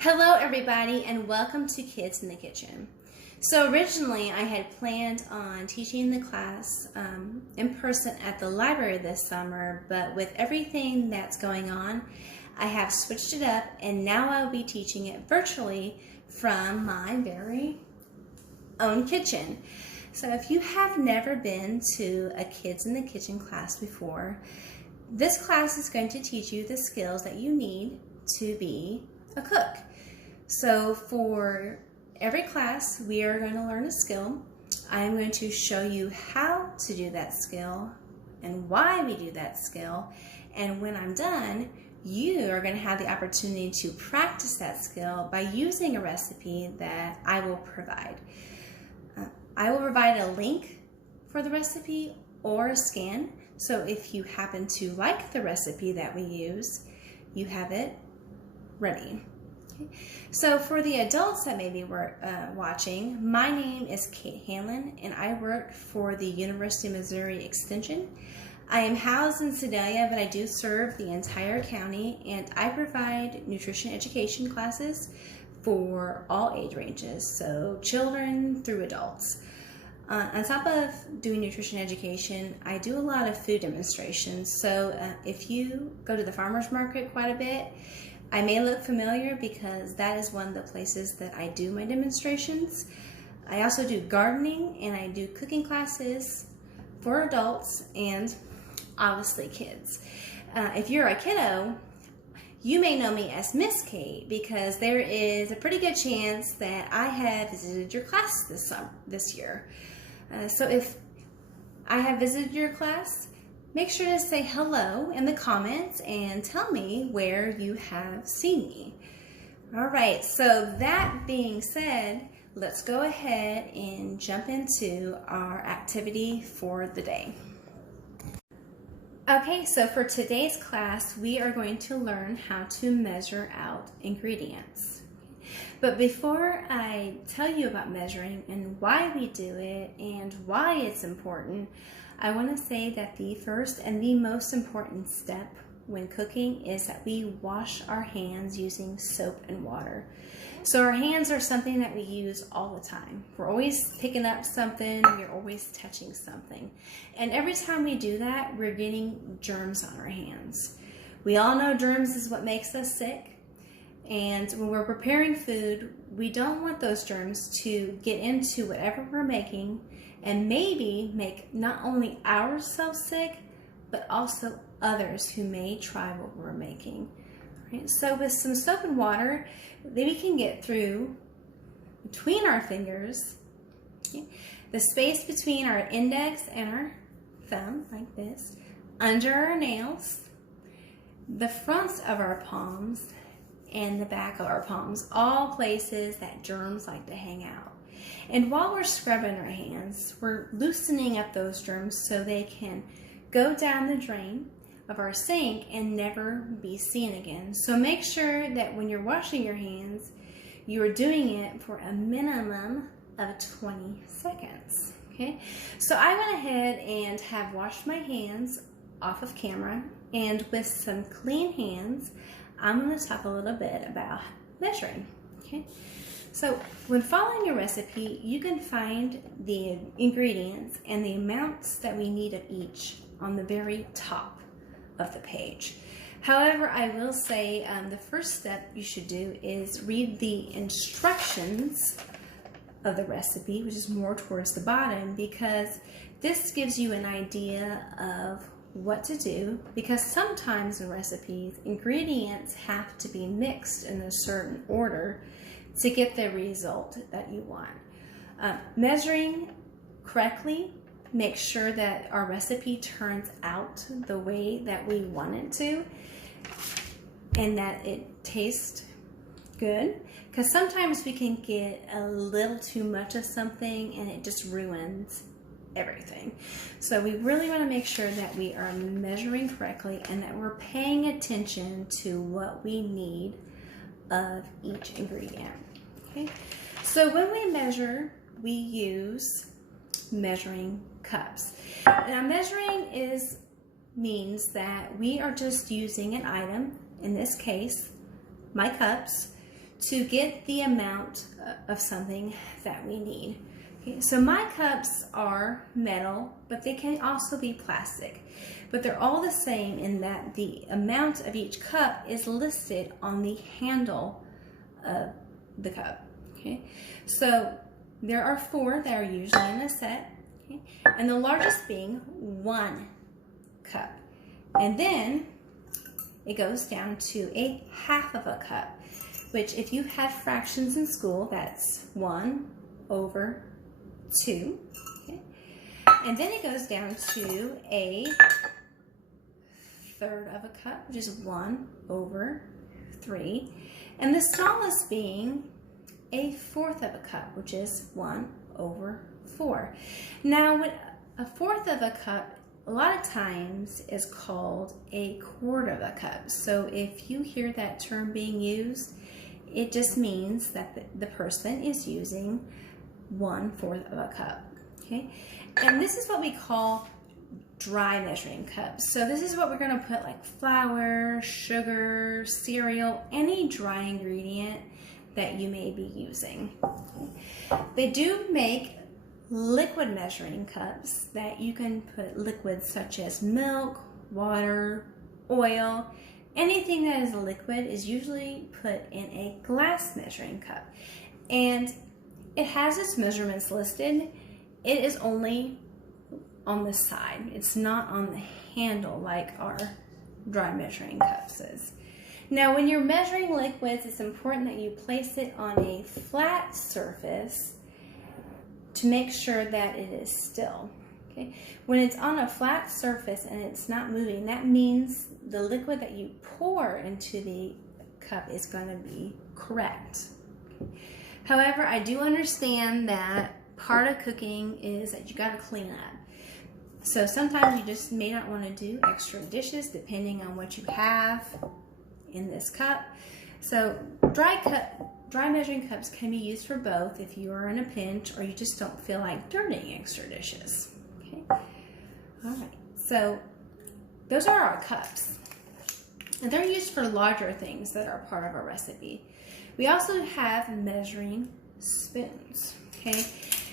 Hello everybody and welcome to Kids in the Kitchen. So originally I had planned on teaching the class in person at the library this summer, but with everything that's going on, I have switched it up and now I'll be teaching it virtually from my very own kitchen. So if you have never been to a Kids in the Kitchen class before, this class is going to teach you the skills that you need to be a cook. So for every class, we are going to learn a skill. I'm going to show you how to do that skill and why we do that skill. And when I'm done, you are going to have the opportunity to practice that skill by using a recipe that I will provide. I will provide a link for the recipe or a scan. So if you happen to like the recipe that we use, you have it ready. So for the adults that may be watching, my name is Kate Hanlon and I work for the University of Missouri Extension. I am housed in Sedalia, but I do serve the entire county and I provide nutrition education classes for all age ranges, so children through adults. On top of doing nutrition education, I do a lot of food demonstrations. So if you go to the farmer's market quite a bit, I may look familiar because that is one of the places that I do my demonstrations. I also do gardening and I do cooking classes for adults and obviously kids. If you're a kiddo, you may know me as Miss Kate because there is a pretty good chance that I have visited your class this year. So if I have visited your class, make sure to say hello in the comments and tell me where you have seen me. All right, so that being said, let's go ahead and jump into our activity for the day. Okay, so for today's class, we are going to learn how to measure out ingredients. But before I tell you about measuring and why we do it and why it's important, I want to say that the first and the most important step when cooking is that we wash our hands using soap and water. So our hands are something that we use all the time. We're always picking up something, we're always touching something. And every time we do that, we're getting germs on our hands. We all know germs is what makes us sick. And when we're preparing food, we don't want those germs to get into whatever we're making and maybe make not only ourselves sick, but also others who may try what we're making. Right? So with some soap and water, then we can get through between our fingers, okay, the space between our index and our thumb, like this, under our nails, the fronts of our palms, and the back of our palms, all places that germs like to hang out. And while we're scrubbing our hands, we're loosening up those germs so they can go down the drain of our sink and never be seen again. So make sure that when you're washing your hands, you are doing it for a minimum of 20 seconds. Okay? So I went ahead and have washed my hands off of camera, and with some clean hands, I'm going to talk a little bit about measuring. Okay? So when following your recipe, you can find the ingredients and the amounts that we need of each on the very top of the page. However, I will say the first step you should do is read the instructions of the recipe, which is more towards the bottom, because this gives you an idea of what to do, because sometimes in recipes, ingredients have to be mixed in a certain order to get the result that you want. Measuring correctly makes sure that our recipe turns out the way that we want it to and that it tastes good, because sometimes we can get a little too much of something and it just ruins everything. So we really want to make sure that we are measuring correctly and that we're paying attention to what we need of each ingredient. Okay? So when we measure, we use measuring cups. Now measuring means that we are just using an item, in this case, my cups, to get the amount of something that we need. Okay, so my cups are metal, but they can also be plastic. But they're all the same in that the amount of each cup is listed on the handle of the cup. Okay, so there are 4 that are usually in a set, okay? And the largest being 1 cup. And then it goes down to a half of a cup, which if you had fractions in school, that's 1/2. Okay? And then it goes down to a third of a cup, which is 1/3. And the smallest being a fourth of a cup, which is 1/4. Now, when a fourth of a cup a lot of times is called a quarter of a cup. So if you hear that term being used, it just means that the person is using 1/4 of a cup. Okay, and this is what we call dry measuring cups. So this is what we're going to put like flour, sugar, cereal, any dry ingredient that you may be using. They do make liquid measuring cups that you can put liquids such as milk, water, oil. Anything that is liquid is usually put in a glass measuring cup. And it has its measurements listed. It is only on the side. It's not on the handle like our dry measuring cups is. Now, when you're measuring liquids, it's important that you place it on a flat surface to make sure that it is still. Okay? When it's on a flat surface and it's not moving, that means the liquid that you pour into the cup is going to be correct. Okay? However, I do understand that part of cooking is that you got to clean up. So sometimes you just may not want to do extra dishes depending on what you have in this cup. So dry measuring cups can be used for both if you are in a pinch or you just don't feel like dirtying extra dishes. Okay. All right. So those are our cups. And they're used for larger things that are part of our recipe. We also have measuring spoons. Okay.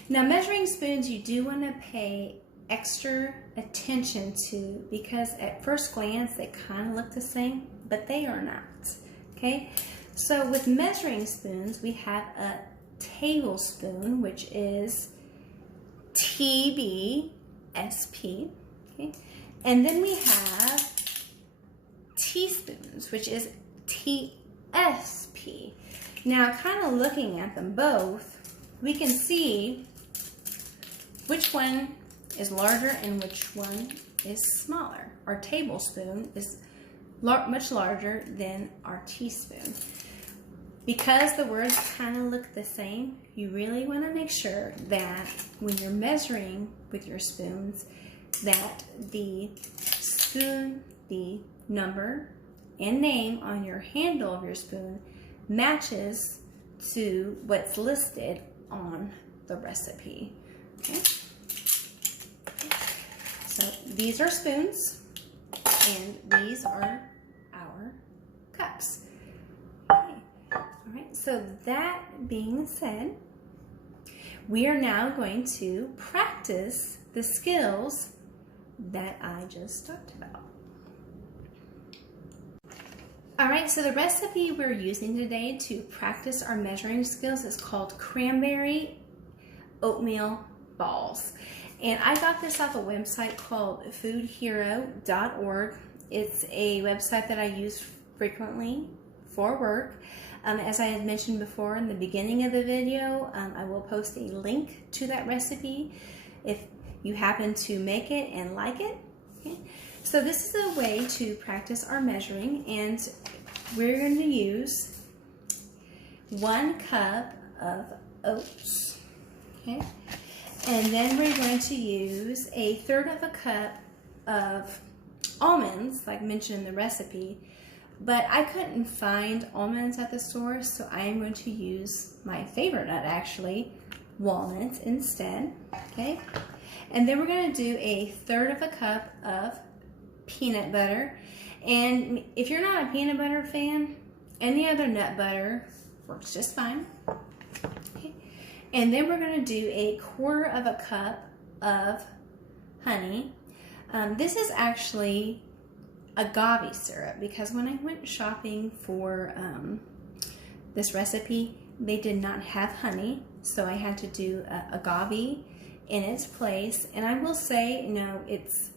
Now measuring spoons you do want to pay extra attention to because at first glance they kind of look the same, but they are not. Okay. So with measuring spoons, we have a tablespoon, which is TBSP, okay? And then we have teaspoons, which is TSP. Now, kind of looking at them both, we can see which one is larger and which one is smaller. Our tablespoon is much larger than our teaspoon. Because the words kind of look the same, you really want to make sure that when you're measuring with your spoons, that the spoon, the number and name on your handle of your spoon matches to what's listed on the recipe. Okay? So these are spoons and these are our cups. Alright, so that being said, we are now going to practice the skills that I just talked about. Alright, so the recipe we're using today to practice our measuring skills is called cranberry oatmeal balls. And I got this off a website called foodhero.org. It's a website that I use frequently for work. As I had mentioned before in the beginning of the video, I will post a link to that recipe if you happen to make it and like it. Okay? So this is a way to practice our measuring, and we're going to use 1 cup of oats. Okay? And then we're going to use a third of a cup of almonds, like mentioned in the recipe. But I couldn't find almonds at the store, so I am going to use my favorite nut, actually, walnuts instead. Okay, and then we're going to do a third of a cup of peanut butter. And if you're not a peanut butter fan, any other nut butter works just fine. Okay. And then we're going to do 1/4 cup of honey. This is actually agave syrup, because when I went shopping for this recipe, they did not have honey, so I had to do agave in its place. And I will say, no, it's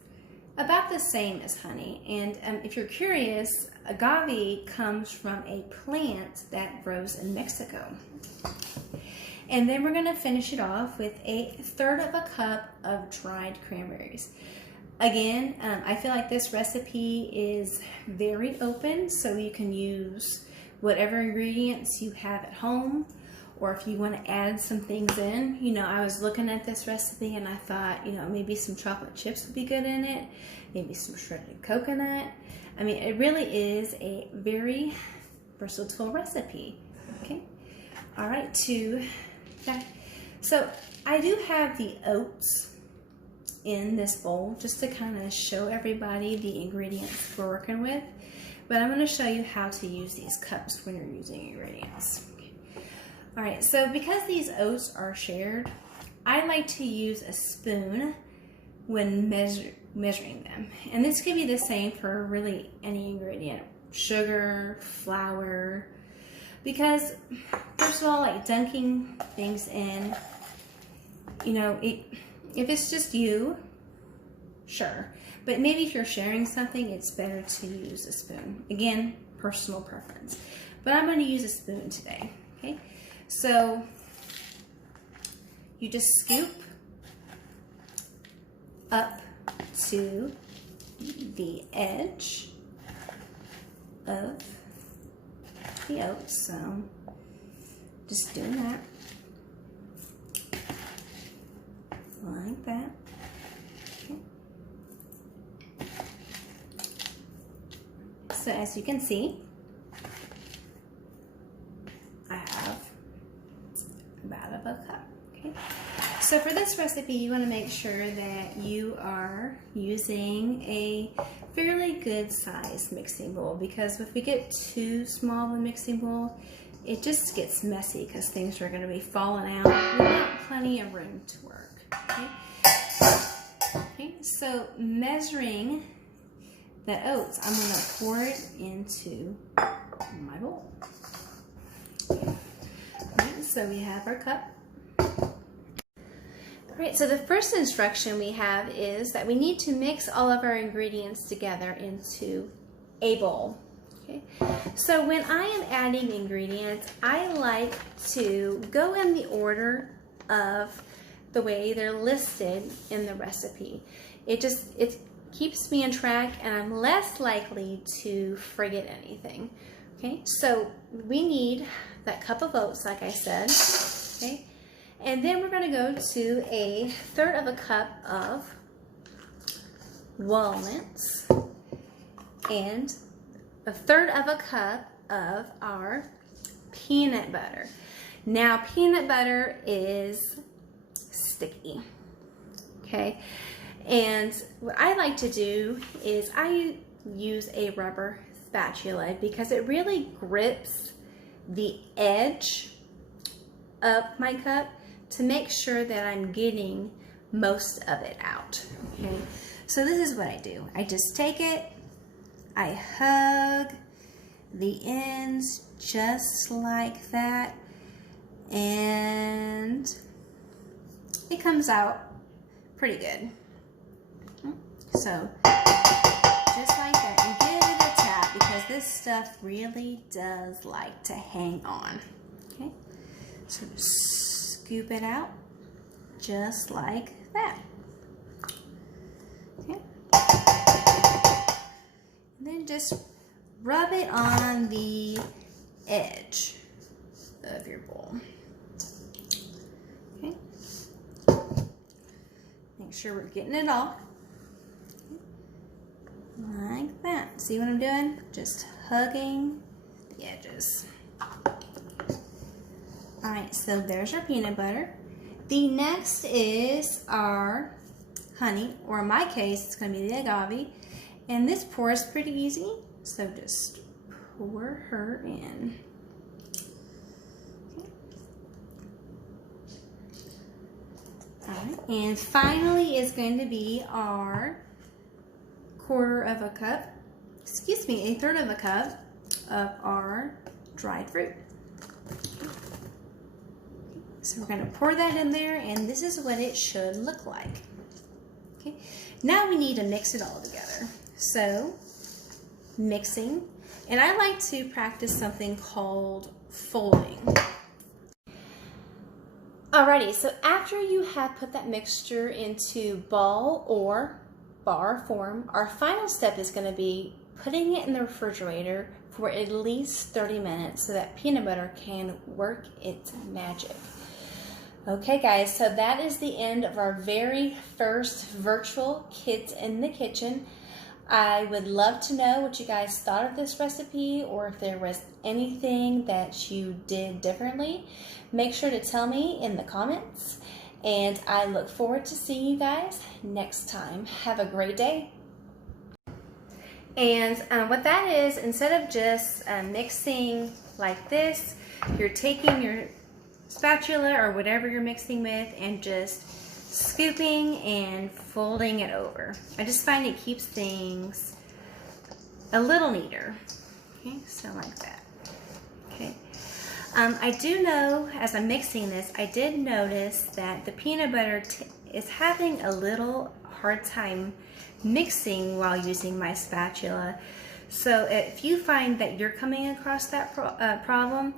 about the same as honey. And if you're curious, agave comes from a plant that grows in Mexico. And then we're going to finish it off with 1/3 cup of dried cranberries. Again, I feel like this recipe is very open, so you can use whatever ingredients you have at home, or if you want to add some things in. You know, I was looking at this recipe and I thought, you know, maybe some chocolate chips would be good in it, maybe some shredded coconut. I mean, it really is a very versatile recipe. Okay, all right, so I do have the oats in this bowl just to kind of show everybody the ingredients we're working with, but I'm going to show you how to use these cups when you're using ingredients. Okay. All right, so because these oats are shared, I like to use a spoon when measuring them, and this could be the same for really any ingredient, sugar, flour, because first of all, like dunking things in, you know, if it's just you, sure. But maybe if you're sharing something, it's better to use a spoon. Again, personal preference. But I'm going to use a spoon today. Okay, so you just scoop up to the edge of the oats. So just doing that. Like that. Okay. So as you can see, I have about a cup. Okay. So for this recipe, you want to make sure that you are using a fairly good size mixing bowl, because if we get too small of a mixing bowl, it just gets messy because things are going to be falling out. We want plenty of room to work. Okay. Okay, so measuring the oats, I'm going to pour it into my bowl. Okay. Right, so we have our cup. Alright, so the first instruction we have is that we need to mix all of our ingredients together into a bowl. Okay. So when I am adding ingredients, I like to go in the order of the way they're listed in the recipe. It keeps me on track, and I'm less likely to forget anything. Okay, so we need that cup of oats, like I said. Okay, and then we're going to go to 1/3 cup of walnuts and 1/3 cup of our peanut butter. Now, peanut butter is sticky, okay, and what I like to do is I use a rubber spatula because it really grips the edge of my cup to make sure that I'm getting most of it out. Okay, so this is what I do. I just take it, I hug the ends just like that, and it comes out pretty good. So just like that, and give it a tap because this stuff really does like to hang on. Okay, so scoop it out just like that. Okay, and then just rub it on the edge of your bowl. Okay, make sure we're getting it all. Like that. See what I'm doing? Just hugging the edges. Alright, so there's our peanut butter. The next is our honey, or in my case, it's going to be the agave. And this pour is pretty easy, so just pour her in. And finally is going to be our a third of a cup of our dried fruit. So we're going to pour that in there, and this is what it should look like. Okay. Now we need to mix it all together. So mixing, and I like to practice something called folding. Alrighty, so after you have put that mixture into ball or bar form, our final step is going to be putting it in the refrigerator for at least 30 minutes so that peanut butter can work its magic. Okay guys, so that is the end of our very first virtual Kids in the Kitchen. I would love to know what you guys thought of this recipe, or if there was anything that you did differently. Make sure to tell me in the comments, and I look forward to seeing you guys next time. Have a great day. And what that is, instead of just mixing like this, you're taking your spatula or whatever you're mixing with and just scooping and folding it over. I just find it keeps things a little neater. Okay, so like that. Okay. I do know, as I'm mixing this, I did notice that the peanut butter is having a little hard time mixing while using my spatula. So if you find that you're coming across that problem,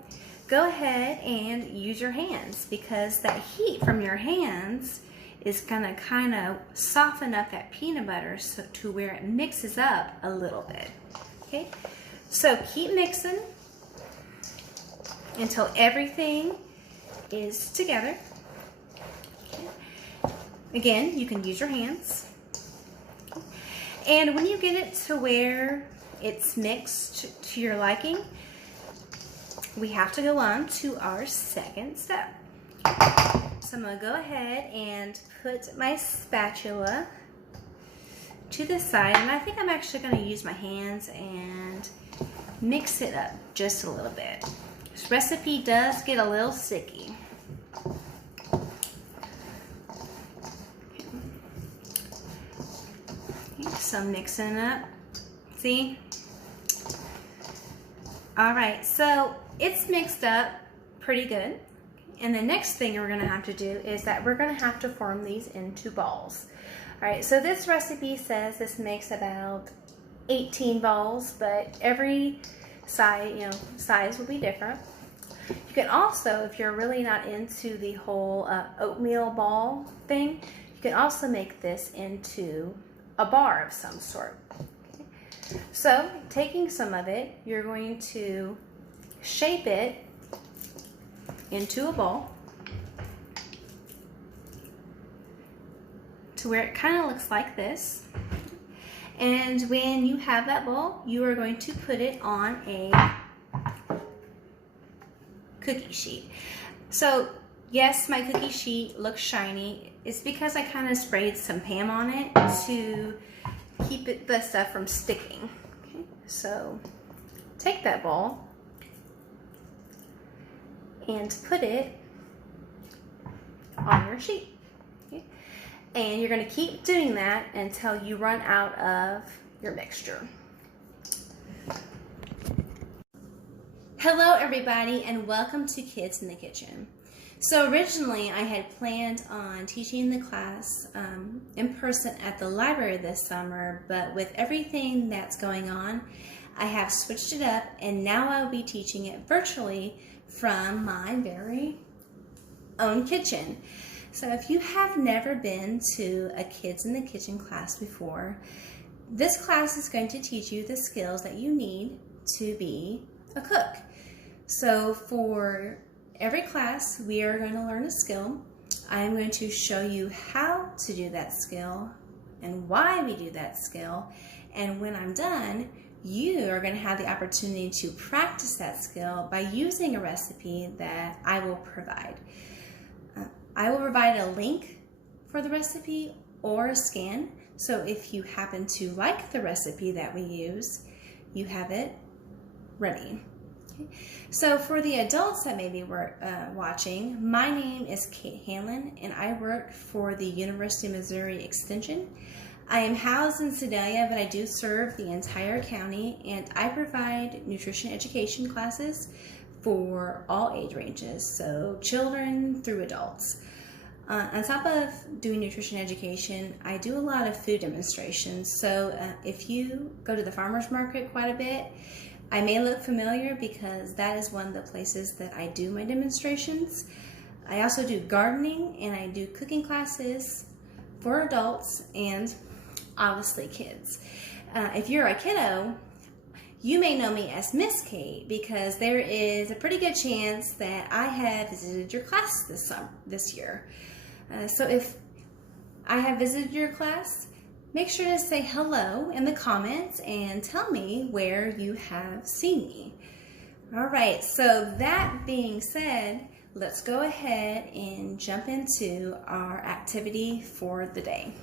go ahead and use your hands, because that heat from your hands is gonna kind of soften up that peanut butter so to where it mixes up a little bit. Okay, so keep mixing until everything is together. Okay. Again, you can use your hands. Okay. And when you get it to where it's mixed to your liking, we have to go on to our second step. So I'm going to go ahead and put my spatula to the side, and I think I'm actually going to use my hands and mix it up just a little bit. This recipe does get a little sticky. Okay, so I'm mixing it up. See? Alright, so it's mixed up pretty good. And the next thing we're going to have to do is that we're going to have to form these into balls. Alright, so this recipe says this makes about 18 balls, but every size will be different. You can also, if you're really not into the whole oatmeal ball thing, you can also make this into a bar of some sort. Okay. So, taking some of it, you're going to shape it into a ball to where it kind of looks like this. And when you have that ball, you are going to put it on a cookie sheet. So yes, my cookie sheet looks shiny. It's because I kind of sprayed some Pam on it to keep the stuff from sticking. Okay, so take that ball and put it on your sheet. Okay? And you're going to keep doing that until you run out of your mixture. Hello everybody, and welcome to Kids in the Kitchen. So originally I had planned on teaching the class in person at the library this summer, but with everything that's going on, I have switched it up, and now I'll be teaching it virtually from my very own kitchen. So if you have never been to a Kids in the Kitchen class before, this class is going to teach you the skills that you need to be a cook. So for every class, we are going to learn a skill. I am going to show you how to do that skill and why we do that skill. And when I'm done, you are going to have the opportunity to practice that skill by using a recipe that I will provide. I will provide a link for the recipe or a scan, so if you happen to like the recipe that we use, you have it ready. So for the adults that may be watching, my name is Kate Hanlon, and I work for the University of Missouri Extension. I am housed in Sedalia, but I do serve the entire county, and I provide nutrition education classes for all age ranges, so children through adults. On top of doing nutrition education, I do a lot of food demonstrations. So if you go to the farmer's market quite a bit, I may look familiar because that is one of the places that I do my demonstrations. I also do gardening, and I do cooking classes for adults and obviously kids. If you're a kiddo, you may know me as Miss Kate because there is a pretty good chance that I have visited your class this year. So if I have visited your class, make sure to say hello in the comments and tell me where you have seen me. All right, so that being said, let's go ahead and jump into our activity for the day.